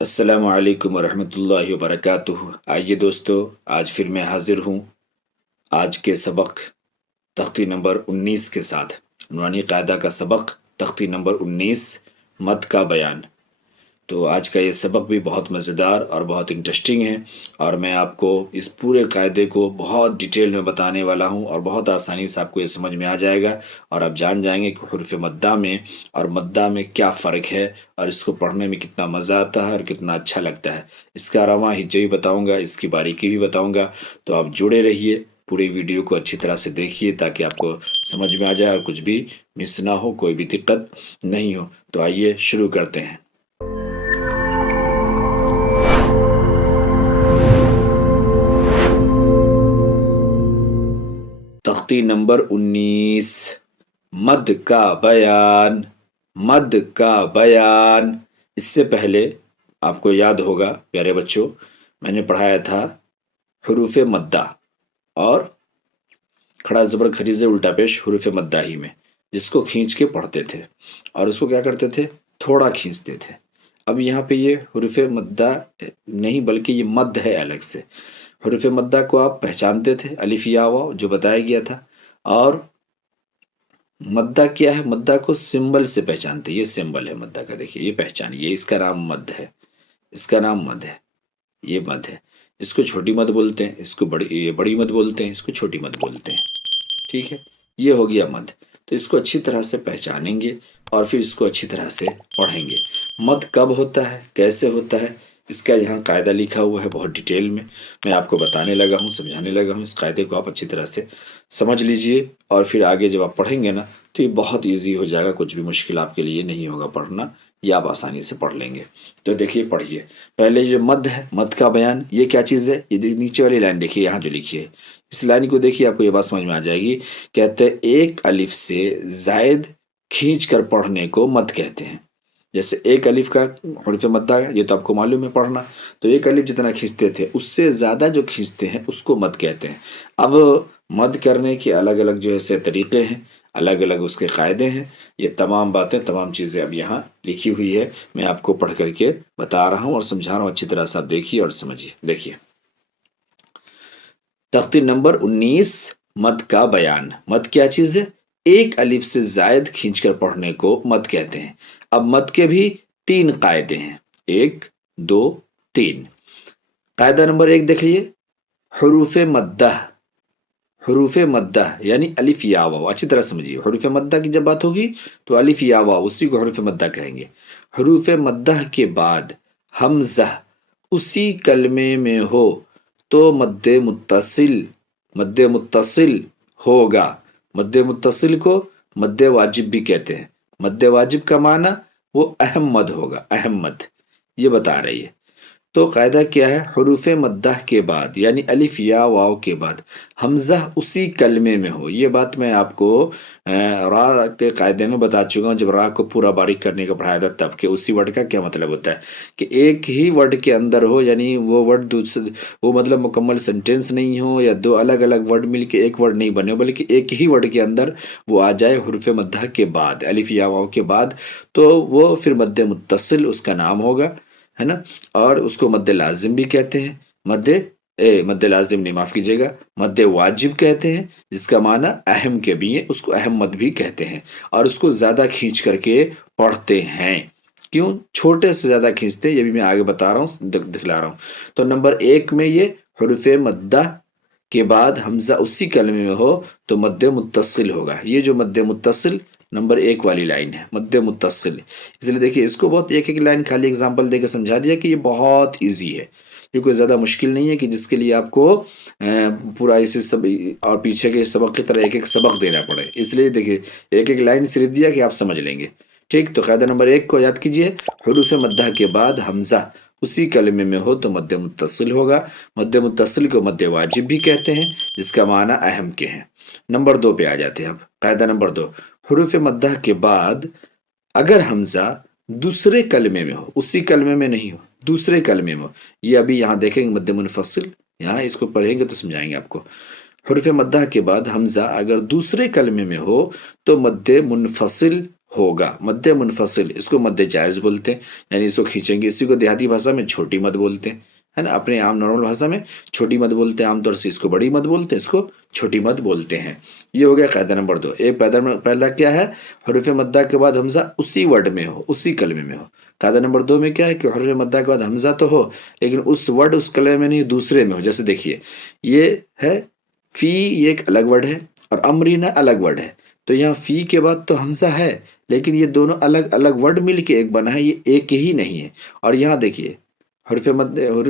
السلام علیکم ورحمۃ اللہ وبرکاتہ۔ آئیے دوستو، آج پھر میں حاضر ہوں آج کے سبق تختی نمبر 19 کے ساتھ۔ نورانی قاعدہ کا سبق تختی نمبر 19، مد کا بیان۔ تو آج کا یہ سبق بھی بہت مزیدار اور بہت انٹرسٹنگ ہے، اور میں آپ کو اس پورے قاعدے کو بہت ڈیٹیل میں بتانے والا ہوں، اور بہت آسانی سے آپ کو یہ سمجھ میں آ جائے گا، اور آپ جان جائیں گے کہ حروف مدہ میں اور مدہ میں کیا فرق ہے، اور اس کو پڑھنے میں کتنا مزہ آتا ہے اور کتنا اچھا لگتا ہے۔ اس کا علاوہ ہجے بھی بتاؤں گا، اس کی باریکی بھی بتاؤں گا، تو آپ جڑے رہیے، پوری ویڈیو کو اچھی طرح سے دیکھیے تاکہ آپ کو سمجھ میں آ جائے اور کچھ بھی مس نہ ہو، کوئی بھی دقت نہیں ہو۔ تو آئیے شروع کرتے ہیں۔ تختی نمبر 19، مد کا بیان۔ مد کا بیان۔ اس سے پہلے آپ کو یاد ہوگا پیارے بچوں، میں نے پڑھایا تھا حروف مدہ اور کھڑا زبر خریزے الٹا پیش حروف مدہ ہی میں، جس کو کھینچ کے پڑھتے تھے، اور اس کو کیا کرتے تھے، تھوڑا کھینچتے تھے۔ اب یہاں پہ یہ حروف مدہ نہیں بلکہ یہ مد ہے الگ سے۔ حروف مدہ کو آپ پہچانتے تھے، الف یا واو جو بتایا گیا تھا، اور مدہ کیا ہے، مدہ کو سمبل سے پہچانتے، یہ سمبل ہے مدہ کا، دیکھیے یہ پہچان، یہ اس کا نام مد ہے، اس کا نام مد ہے، یہ مد ہے۔ اس کو چھوٹی مد بولتے ہیں، اس کو یہ بڑی مد بولتے ہیں، اس کو چھوٹی مد بولتے ہیں، ٹھیک ہے۔ یہ ہو گیا مد، تو اس کو اچھی طرح سے پہچانیں گے اور پھر اس کو اچھی طرح سے پڑھیں گے۔ مد کب ہوتا ہے، کیسے ہوتا ہے، اس کا یہاں قاعدہ لکھا ہوا ہے بہت ڈیٹیل میں آپ کو بتانے لگا ہوں، سمجھانے لگا ہوں۔ اس قاعدے کو آپ اچھی طرح سے سمجھ لیجئے، اور پھر آگے جب آپ پڑھیں گے نا تو یہ بہت ایزی ہو جائے گا، کچھ بھی مشکل آپ کے لیے نہیں ہوگا پڑھنا، یہ آپ آسانی سے پڑھ لیں گے۔ تو دیکھیے پڑھیے، پہلے جو مد ہے، مد کا بیان، یہ کیا چیز ہے، یہ نیچے والی لائن دیکھیے یہاں جو لکھی ہے، اس لائن کو دیکھیے، آپ کو یہ بات سمجھ میں آ جائے گی۔ کہتے ہیں ایک الف سے زائد کھینچ کر پڑھنے کو مد کہتے ہیں۔ جیسے ایک الف کا حروف مدہ ہے، یہ تو آپ کو معلوم ہے پڑھنا، تو ایک الف جتنا کھینچتے تھے اس سے زیادہ جو کھینچتے ہیں اس کو مد کہتے ہیں۔ اب مد کرنے کے الگ الگ جو ہے طریقے ہیں، الگ الگ اس کے قاعدے ہیں، یہ تمام باتیں، تمام چیزیں اب یہاں لکھی ہوئی ہے، میں آپ کو پڑھ کر کے بتا رہا ہوں اور سمجھا رہا ہوں، اچھی طرح سے آپ دیکھیے اور سمجھیے۔ دیکھیے تختی نمبر 19، مد کا بیان۔ مد کیا چیز ہے، ایک الف سے زائد کھینچ کر پڑھنے کو مد کہتے ہیں۔ اب مد کے بھی 3 قاعدے ہیں، 1 2 3۔ قاعدہ نمبر 1 دیکھ لیے، حروف مدہ۔ حروف مدہ یعنی الف یا واو، اچھی طرح سمجھیے، حروف مدہ کی جب بات ہوگی تو الف یا واو اسی کو حروف مدہ کہیں گے۔ حروف مدہ کے بعد حمزہ اسی کلمے میں ہو تو مد متصل، مد متصل ہوگا۔ مد متصل کو مد واجب بھی کہتے ہیں۔ مد واجب کا معنی وہ اہم مد ہوگا، اہم مد، یہ بتا رہی ہے۔ تو قاعدہ کیا ہے، حروف مدہ کے بعد یعنی الف یا واو کے بعد حمزہ اسی کلمے میں ہو۔ یہ بات میں آپ کو را کے قاعدے میں بتا چکا ہوں، جب را کو پورا باریک کرنے کا پڑھایا تھا تب، کہ اسی ورڈ کا کیا مطلب ہوتا ہے، کہ ایک ہی ورڈ کے اندر ہو، یعنی وہ ورڈ وہ مطلب مکمل سنٹینس نہیں ہو، یا دو الگ الگ ورڈ مل کے ایک ورڈ نہیں بنے ہو، بلکہ ایک ہی ورڈ کے اندر وہ آ جائے حروف مدہ کے بعد، الف یا واو کے بعد، تو وہ پھر مد متصل اس کا نام ہوگا، ہے نا۔ اور اس کو مد لازم بھی کہتے ہیں، مد لازم نہیں، معاف کیجیے گا، مد واجب کہتے ہیں، جس کا معنی اہم کے بھی ہے، اس کو اہم مد بھی کہتے ہیں، اور اس کو زیادہ کھینچ کر کے پڑھتے ہیں۔ کیوں چھوٹے سے زیادہ کھینچتے ہیں، یہ بھی میں آگے بتا رہا ہوں، دکھلا رہا ہوں۔ تو نمبر 1 میں یہ حروف مدہ کے بعد حمزہ اسی کلمے میں ہو تو مد متصل ہوگا۔ یہ جو مد متصل نمبر 1 والی لائن ہے، مد متصل، اس لیے دیکھیے اس کو بہت ایک ایک لائن خالی اگزامپل دے کے سمجھا دیا کہ یہ بہت ایزی ہے، یہ کوئی زیادہ مشکل نہیں ہے کہ جس کے لیے آپ کو پورا اسے سب اور پیچھے کے سبق کی طرح ایک ایک سبق دینا پڑے۔ اس لیے دیکھیے ایک ایک لائن صرف دیا کہ آپ سمجھ لیں گے، ٹھیک۔ تو قاعدہ نمبر 1 کو یاد کیجئے، حروف مدہ کے بعد حمزہ اسی کلمے میں ہو تو مد متصل ہوگا۔ مد متصل کو مد واجب بھی کہتے ہیں، جس کا معنی اہم کے ہیں۔ نمبر 2 پہ آ جاتے ہیں اب، قاعدہ نمبر 2، حروف مدہ کے بعد اگر حمزہ دوسرے کلمے میں ہو، اسی کلمے میں نہیں ہو، دوسرے کلمے میں ہو، یہ ابھی یہاں دیکھیں گے مد منفصل، یہاں اس کو پڑھیں گے تو سمجھائیں گے آپ کو۔ حروف مدہ کے بعد حمزہ اگر دوسرے کلمے میں ہو تو مد منفصل ہوگا. مد منفصل اس کو مد جائز بولتے ہیں، یعنی اس کو کھینچیں گے. اسی کو دیہاتی بھاشا میں چھوٹی مد بولتے ہیں، ہے نا. اپنے عام نارمل بھاشا میں چھوٹی مد بولتے ہیں عام طور سے، اس کو بڑی مد بولتے ہیں، اس کو چھوٹی مد بولتے ہیں. یہ ہو گیا قاعدہ نمبر 2. ایک پہلا کیا ہے؟ حروف مدہ کے بعد حمزہ اسی ورڈ میں ہو، اسی کلمے میں ہو. قاعدہ نمبر 2 میں کیا ہے کہ حروف مدہ کے بعد حمزہ تو ہو لیکن اس ورڈ اس کلمے میں نہیں، دوسرے میں ہو. جیسے دیکھیے یہ ہے فی، یہ ایک الگ ورڈ ہے، اور امرینا الگ ورڈ ہے. تو یہاں فی کے بعد تو حمزہ ہے لیکن یہ دونوں الگ الگ ورڈ مل کے ایک بنا ہے، یہ ایک ہی نہیں ہے. اور یہاں دیکھیے حروف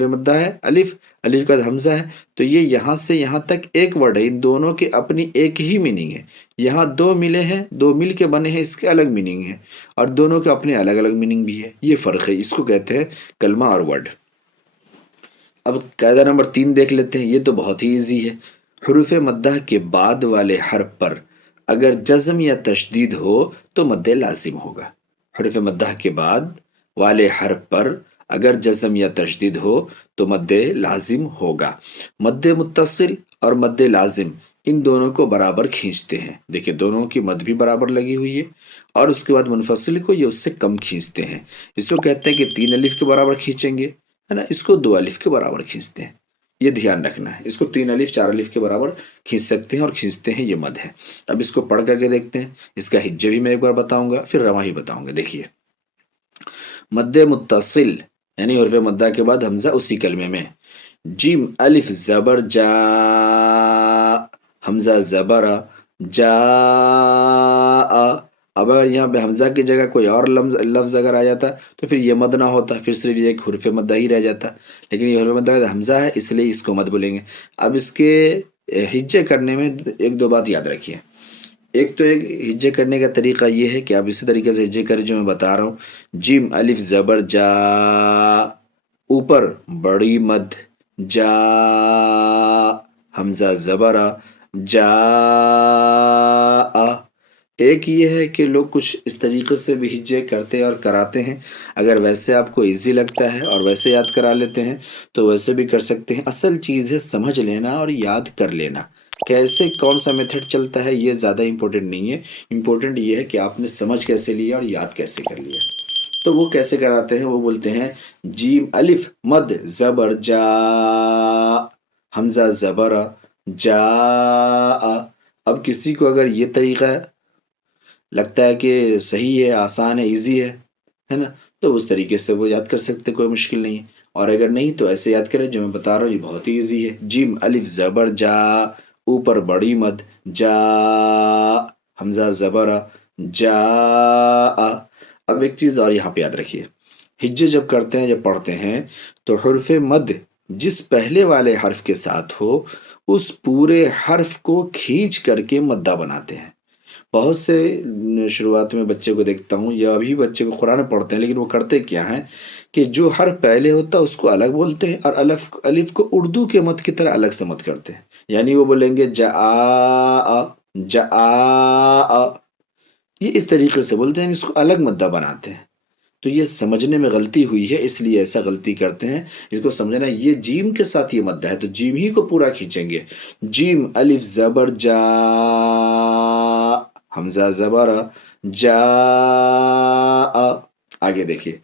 مدہ ہے، الف، الف کا حمزہ ہے، تو یہ یہاں سے یہاں تک ایک ورڈ ہے. ان دونوں کے اپنی ایک ہی میننگ ہے. یہاں دو ملے ہیں، دو مل کے بنے ہیں، اس کے الگ میننگ ہے، اور دونوں کے اپنے الگ الگ میننگ بھی ہے. یہ فرق ہے، اس کو کہتے ہیں کلمہ اور ورڈ. اب قاعدہ نمبر 3 دیکھ لیتے ہیں. یہ تو بہت ہی ایزی ہے. حروف مدہ کے بعد والے حرف پر اگر جزم یا تشدید ہو تو مد لازم ہوگا. حروف مدہ کے بعد والے حرف پر اگر جزم یا تشدید ہو تو مد لازم ہوگا. مد متصل اور مد لازم ان دونوں کو برابر کھینچتے ہیں. دیکھیں دونوں کی مد بھی برابر لگی ہوئی ہے، اور اس کے بعد منفصل کو یہ اس سے کم کھینچتے ہیں. اس کو کہتے ہیں کہ 3 الف کے برابر کھینچیں گے، ہے نا. اس کو 2 الف کے برابر کھینچتے ہیں. یہ دھیان رکھنا ہے. اس کو 3 الف 4 الف کے برابر کھینچ سکتے ہیں اور کھینچتے ہیں، یہ مد ہے. اب اس کو پڑھ کر کے دیکھتے ہیں. اس کا ہجے بھی میں ایک بار بتاؤں گا، پھر رواں ہی بتاؤں گا. دیکھیے مد متصل یعنی حروف مدہ کے بعد حمزہ اسی کلمے میں. جیم الف زبر جا، حمزہ زبر جا. اب اگر یہاں پہ حمزہ کی جگہ کوئی اور لفظ اگر آ جاتا تو پھر یہ مد نہ ہوتا، پھر صرف یہ ایک حرف مدہ ہی رہ جاتا. لیکن یہ حرف مدہ حمزہ ہے اس لیے اس کو مد بولیں گے. اب اس کے ہجے کرنے میں ایک دو بات یاد رکھیے. ایک تو ایک ہجے کرنے کا طریقہ یہ ہے کہ آپ اسی طریقے سے ہجے کریں جو میں بتا رہا ہوں. جیم الف زبر جا، اوپر بڑی مد جا، حمزہ زبر جا. ایک یہ ہے کہ لوگ کچھ اس طریقے سے بھی ہجے کرتے اور کراتے ہیں. اگر ویسے آپ کو ایزی لگتا ہے اور ویسے یاد کرا لیتے ہیں تو ویسے بھی کر سکتے ہیں. اصل چیز ہے سمجھ لینا اور یاد کر لینا. کیسے کون سا میتھڈ چلتا ہے یہ زیادہ امپورٹنٹ نہیں ہے. امپورٹنٹ یہ ہے کہ آپ نے سمجھ کیسے لیا اور یاد کیسے کر لیا. تو وہ کیسے کراتے ہیں؟ وہ بولتے ہیں جیم الف مد زبر جا، حمزہ زبر جا. اب کسی کو اگر یہ طریقہ لگتا ہے کہ صحیح ہے، آسان ہے، ایزی ہے نا، تو اس طریقے سے وہ یاد کر سکتے، کوئی مشکل نہیں ہے. اور اگر نہیں تو ایسے یاد کریں جو میں بتا رہا ہوں، یہ بہت ہی ایزی ہے. جیم الف زبر جا، اوپر بڑی مد جا، حمزہ زبر جا. اب ایک چیز اور یہاں پہ یاد رکھیے، ہجے جب کرتے ہیں، جب پڑھتے ہیں تو حرف مد جس پہلے والے حرف کے ساتھ ہو اس پورے حرف کو کھینچ کر کے مدہ بناتے ہیں. بہت سے شروعات میں بچے کو دیکھتا ہوں یا ابھی بچے کو قرآن پڑھتے ہیں لیکن وہ کرتے کیا ہیں کہ جو حرف پہلے ہوتا ہے اس کو الگ بولتے ہیں اور الف کو اردو کے مد کی طرح الگ سے مد کرتے ہیں. یعنی وہ بولیں گے جا، جا، یہ اس طریقے سے بولتے ہیں، اس کو الگ مدہ بناتے ہیں. تو یہ سمجھنے میں غلطی ہوئی ہے، اس لیے ایسا غلطی کرتے ہیں. اس کو سمجھنا یہ جیم کے ساتھ یہ مدہ ہے تو جیم ہی کو پورا کھینچیں گے. جیم الف زبر جا، حمزہ زبر جا. آگے دیکھیے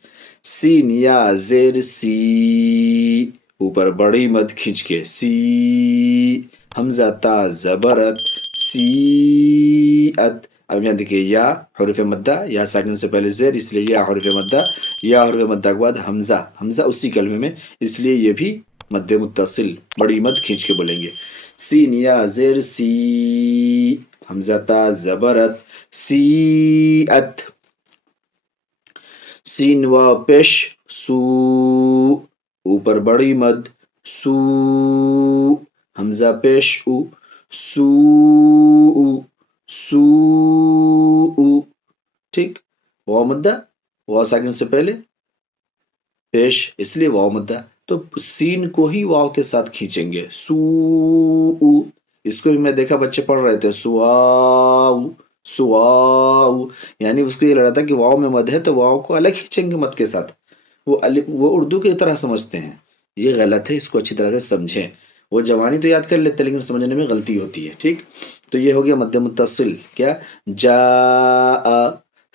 سین یا زیر سی، اوپر بڑی مد کھینچ کے سی، حمزہ تا زبرت سی ات. اب یہاں دیکھیے یا حروف مدہ، یا ساکن سے پہلے زیر اس لیے یا حروف مدہ، یا حروف مدہ کے بعد حمزہ، حمزہ اسی کلمے میں اس لیے یہ بھی مد متصل بڑی مد کھینچ کے بولیں گے. سین یا زیر سی، حمزہ تا زبرت سی ات. سین و پیش سو، اوپر بڑی مد سو، حمزہ پیش او سو، سو. ٹھیک. واو مدہ، واو ساکن سے پہلے پیش اس لیے واو مدہ، تو سین کو ہی واو کے ساتھ کھینچیں گے سو. اس کو بھی میں دیکھا بچے پڑھ رہے تھے سواو سواو، یعنی اس کو یہ لگ رہا تھا کہ واو میں مد ہے تو واو کو الگ کھینچیں گے مد کے ساتھ. وہ اردو کی طرح سمجھتے ہیں، یہ غلط ہے. اس کو اچھی طرح سے سمجھیں. وہ جوانی تو یاد کر لیتے لیکن سمجھنے میں غلطی ہوتی ہے. ٹھیک. تو یہ ہو گیا مد متصل. کیا؟ جا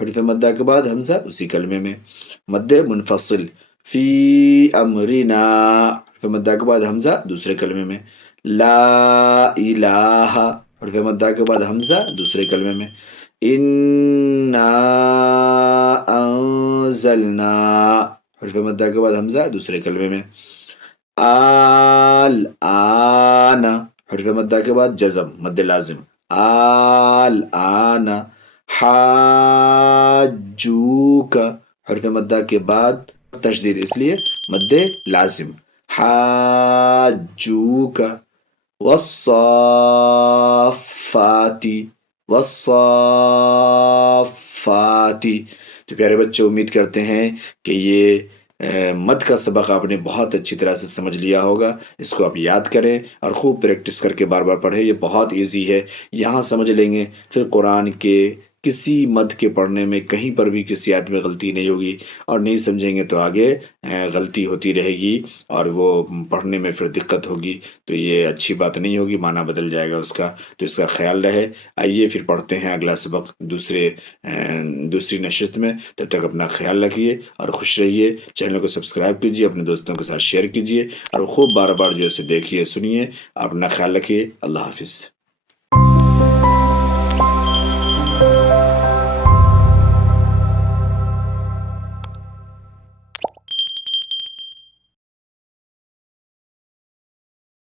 حرف مدہ کے بعد حمزہ اسی کلمے میں. مد منفصل فی امرنا، حرف مدہ کے بعد حمزہ دوسرے کلمے میں. لا الہ، حرف مدہ کے بعد حمزہ دوسرے کلمے میں. انا انزلنا، حرف مدہ کے بعد حمزہ دوسرے کلمے میں. الآن، حرف مدہ کے بعد جزم مد لازم. الآن حاجوک، حرف مدہ کے بعد تشدید اس لیے مد لازم. حاجوک. والصافات، والصافات. تو پیارے بچوں، امید کرتے ہیں کہ یہ مد کا سبق آپ نے بہت اچھی طرح سے سمجھ لیا ہوگا. اس کو آپ یاد کریں اور خوب پریکٹس کر کے بار بار پڑھیں. یہ بہت ایزی ہے، یہاں سمجھ لیں گے پھر قرآن کے کسی مد کے پڑھنے میں کہیں پر بھی کسی آیت میں غلطی نہیں ہوگی. اور نہیں سمجھیں گے تو آگے غلطی ہوتی رہے گی اور وہ پڑھنے میں پھر دقت ہوگی. تو یہ اچھی بات نہیں ہوگی، معنی بدل جائے گا اس کا. تو اس کا خیال رہے. آئیے پھر پڑھتے ہیں اگلا سبق دوسری نشست میں. تب تک اپنا خیال رکھیے اور خوش رہیے. چینل کو سبسکرائب کیجیے، اپنے دوستوں کے ساتھ شیئر کیجیے اور خوب بار بار جو اسے دیکھیے سنیے. اپنا خیال رکھیے. اللہ حافظ.